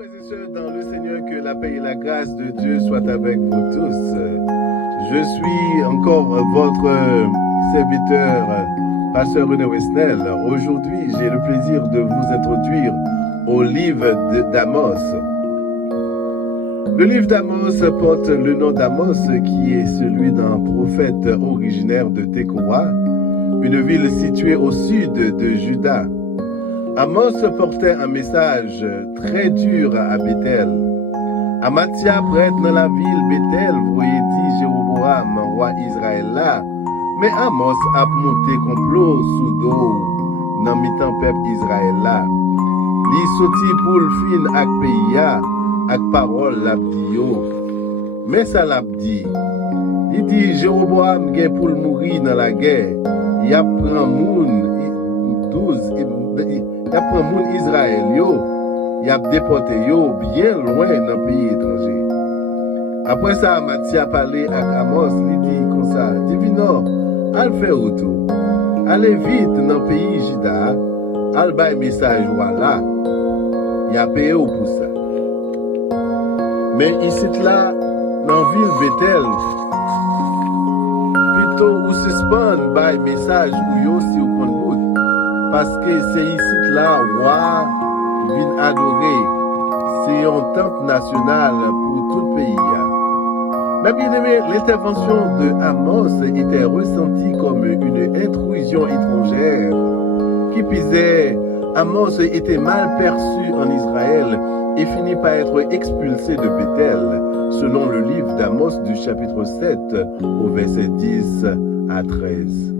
frères et sœurs dans le Seigneur, que la paix et la grâce de Dieu soient avec vous tous. Je suis encore votre serviteur, Pasteur René Wesnel. Aujourd'hui, j'ai le plaisir de vous introduire au livre d'Amos. Le livre d'Amos porte le nom d'Amos, qui est celui d'un prophète originaire de Tekoa, une ville située au sud de Juda. Amos portait un message très dur à Bethel. Amathia, prêtre dans la ville Bethel, voyait dit Jéroboam, roi Israël là, mais Amos a monté complot sous dos dans mi-temps peuple Israël là. Li soti pour le fin ak pays ak parole l'abdi yo. Mais ça l'abdi. Il dit Jéroboam gen pour mourir dans la guerre. Il a pris moun 12 il a pris moun Israël yo, il a déporté yo bien loin dans le pays étranger. Après ça, Amathia a parlé à Amos, il dit comme ça, Divino, al fait tout. Allez vite dans le pays Juda, al bay message voilà. Il a payé pour ça. Mais ici là, dans la ville Bethel, plutôt où suspend bay message ou yo si ou kon bout. Parce que c'est ici là, roi vient adorer. C'est un temple national pour tout le pays. Mais bien aimé, l'intervention de Amos était ressentie comme une intrusion étrangère. Qui pisait, Amos était mal perçu en Israël et finit par être expulsé de Bethel, selon le livre d'Amos du chapitre 7 au verset 10 à 13.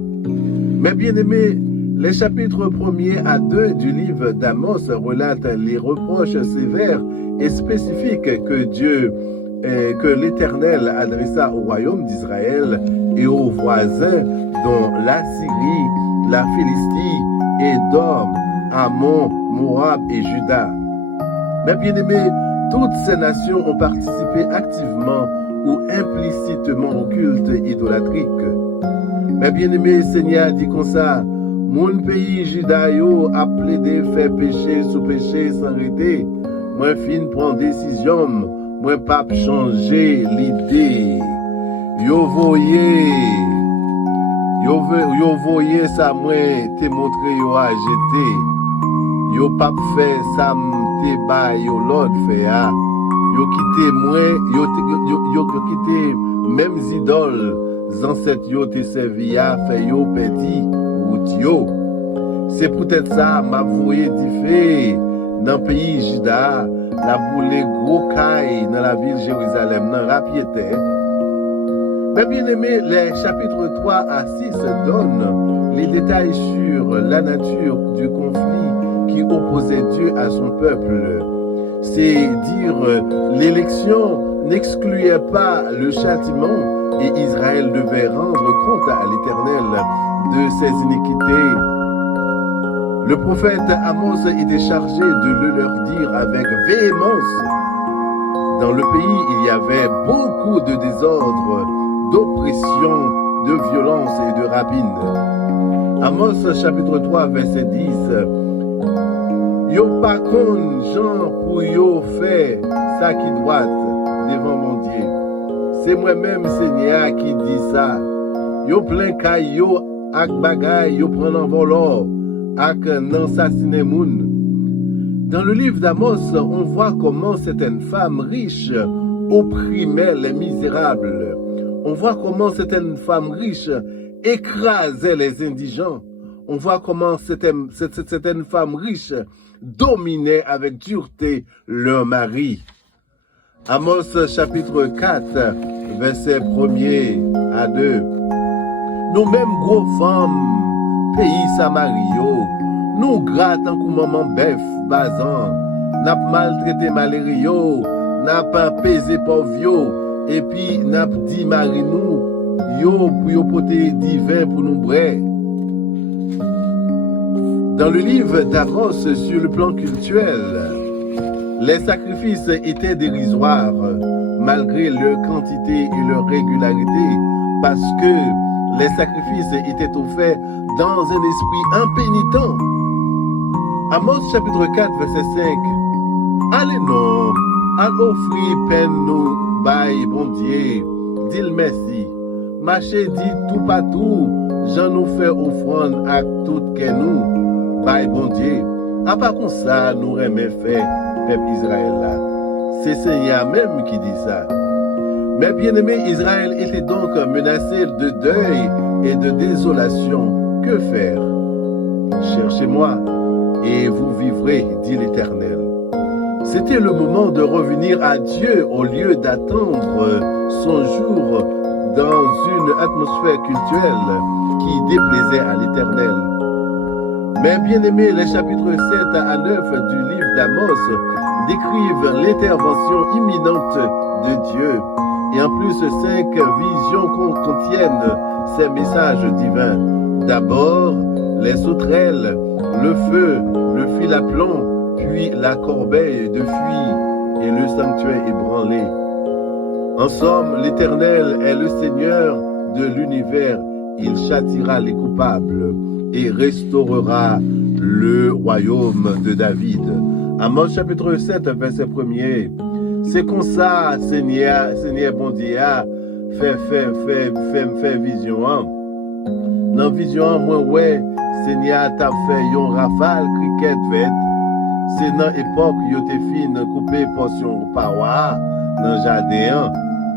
Mais bien aimé, les chapitres 1er à 2 du livre d'Amos relatent les reproches sévères et spécifiques que l'Éternel adressa au royaume d'Israël et aux voisins, dont la Syrie, la Philistie, Édom, Ammon, Moab et Juda. Mais bien aimés, toutes ces nations ont participé activement ou implicitement au culte idolâtrique. Mais bien aimé, Seigneur dit comme ça, mon pays Juda yo a plaidé faire péché sous péché sans arrêter. Moi fin prend décision, moi pas changer l'idée. Yo voyé ça moi te montré yo a jeté. Yo pas fait ça te ba yo l'autre fait a. Yo quitté moi, yo quitté mêmes idoles ancêtres yo te servi a fait yo petit. C'est peut-être ça, m'a voué dit fait dans le pays Juda, la boule gros caille dans la ville Jérusalem, dans la piété. Mais bien aimé, les chapitres 3 à 6 donnent les détails sur la nature du conflit qui opposait Dieu à son peuple. C'est dire l'élection n'excluait pas le châtiment et Israël devait rendre compte à l'Éternel de ses iniquités. Le prophète Amos était chargé de le leur dire avec véhémence. Dans le pays, il y avait beaucoup de désordre, d'oppression, de violence et de rapine. Amos chapitre 3 verset 10. Yo pas kon Jean pour yo faire ça qui doit devant mon Dieu. C'est moi-même Seigneur qui dit ça. Yo plein kay yo ak bagay yo prend en volor ak nan assassiner moun. Dans le livre d'Amos, on voit comment certaines femmes riches opprimaient les misérables. On voit comment certaines femmes riches écrasaient les indigents. On voit comment certaines femmes riches dominaient avec dureté leur mari. Amos chapitre 4, verset 1er à 2. Nous-mêmes gros femmes, pays Samario, nous grattons comme maman bœuf, bazan, n'a pas maltraité malério, n'a pas pesé pauvre, et puis n'a pas dit mari nous, yo pour yo poter divin pour nous bré. Dans le livre d'Amos, sur le plan culturel, les sacrifices étaient dérisoires, malgré leur quantité et leur régularité, parce que les sacrifices étaient offerts dans un esprit impénitent. Amos chapitre 4 verset 5. Allez non, à offrir peine nous, bye, bon Dieu, dis merci. Marché dit tout partout, j'en nous fait offrande à tout que nous, bye, bon Dieu. À part comme ça, nous remet fait, peuple Israël là. C'est Seigneur même qui dit ça. Mais bien-aimé, Israël était donc menacé de deuil et de désolation. Que faire? Cherchez-moi et vous vivrez, dit l'Éternel. C'était le moment de revenir à Dieu au lieu d'attendre son jour dans une atmosphère culturelle qui déplaisait à l'Éternel. Mais bien aimé, les chapitres 7 à 9 du livre d'Amos décrivent l'intervention imminente de Dieu. Et en plus, 5 visions contiennent ces messages divins. D'abord, les sauterelles, le feu, le fil à plomb, puis la corbeille de fuie et le sanctuaire ébranlé. En somme, l'Éternel est le Seigneur de l'univers. Il châtira les coupables et restaurera le royaume de David. Amos chapitre 7, verset 1er. C'est comme ça, Seigneur bon Dieu, fait vision. Dans vision, moi, ouais, Seigneur t'a fait yon rafale, cricket fait. C'est dans l'époque, yo te fin coupé portion parois, dans jardin.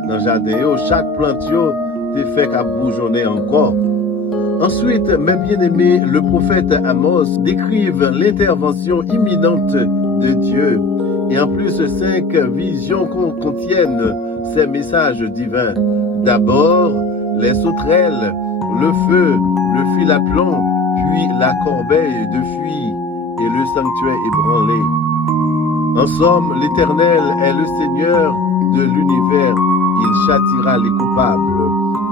Dans jardin, chaque plante yo te fait qu'à bougeonner encore. Ensuite, mes bien-aimés, le prophète Amos décrive l'intervention imminente de Dieu. Et en plus, 5 visions contiennent ces messages divins. D'abord, les sauterelles, le feu, le fil à plomb, puis la corbeille de fuie et le sanctuaire ébranlé. En somme, l'Éternel est le Seigneur de l'univers. Il châtira les coupables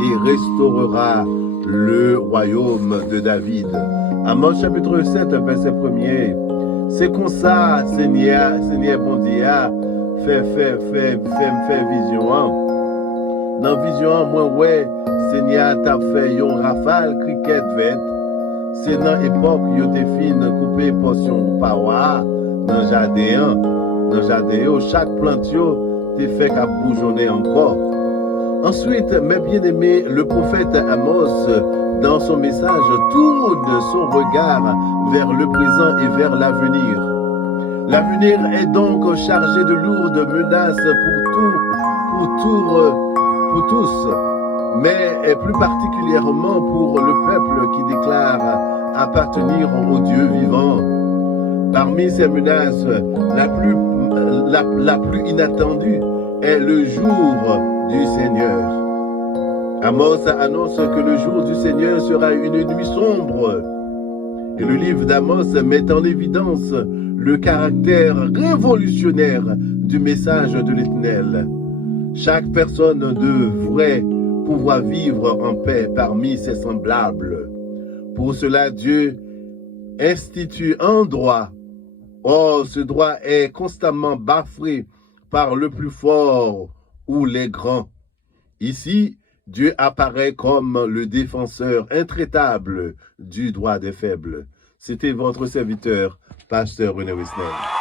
et restaurera le royaume de David. Amos chapitre 7, verset 1er. C'est comme ça, Seigneur bon Dieu, fait vision. Dans vision, moi, ouais, Seigneur t'a fait yon rafale, cricket vête. C'est dans l'époque, yo te fin coupé portion parois, dans jardin. Dans jardin, chaque plante yo te fait qu'à bougeonner encore. Ensuite, mes bien-aimés, le prophète Amos, dans son message, tourne son regard vers le présent et vers l'avenir. L'avenir est donc chargé de lourdes menaces pour tous, mais plus particulièrement pour le peuple qui déclare appartenir au Dieu vivant. Parmi ces menaces, la plus inattendue est le jour du Seigneur. Amos annonce que le jour du Seigneur sera une nuit sombre. Et le livre d'Amos met en évidence le caractère révolutionnaire du message de l'Éternel. Chaque personne devrait pouvoir vivre en paix parmi ses semblables. Pour cela, Dieu institue un droit. Or, ce droit est constamment bafoué par le plus fort ou les grands. Ici, Dieu apparaît comme le défenseur intraitable du droit des faibles. C'était votre serviteur, Pasteur René Wisnel.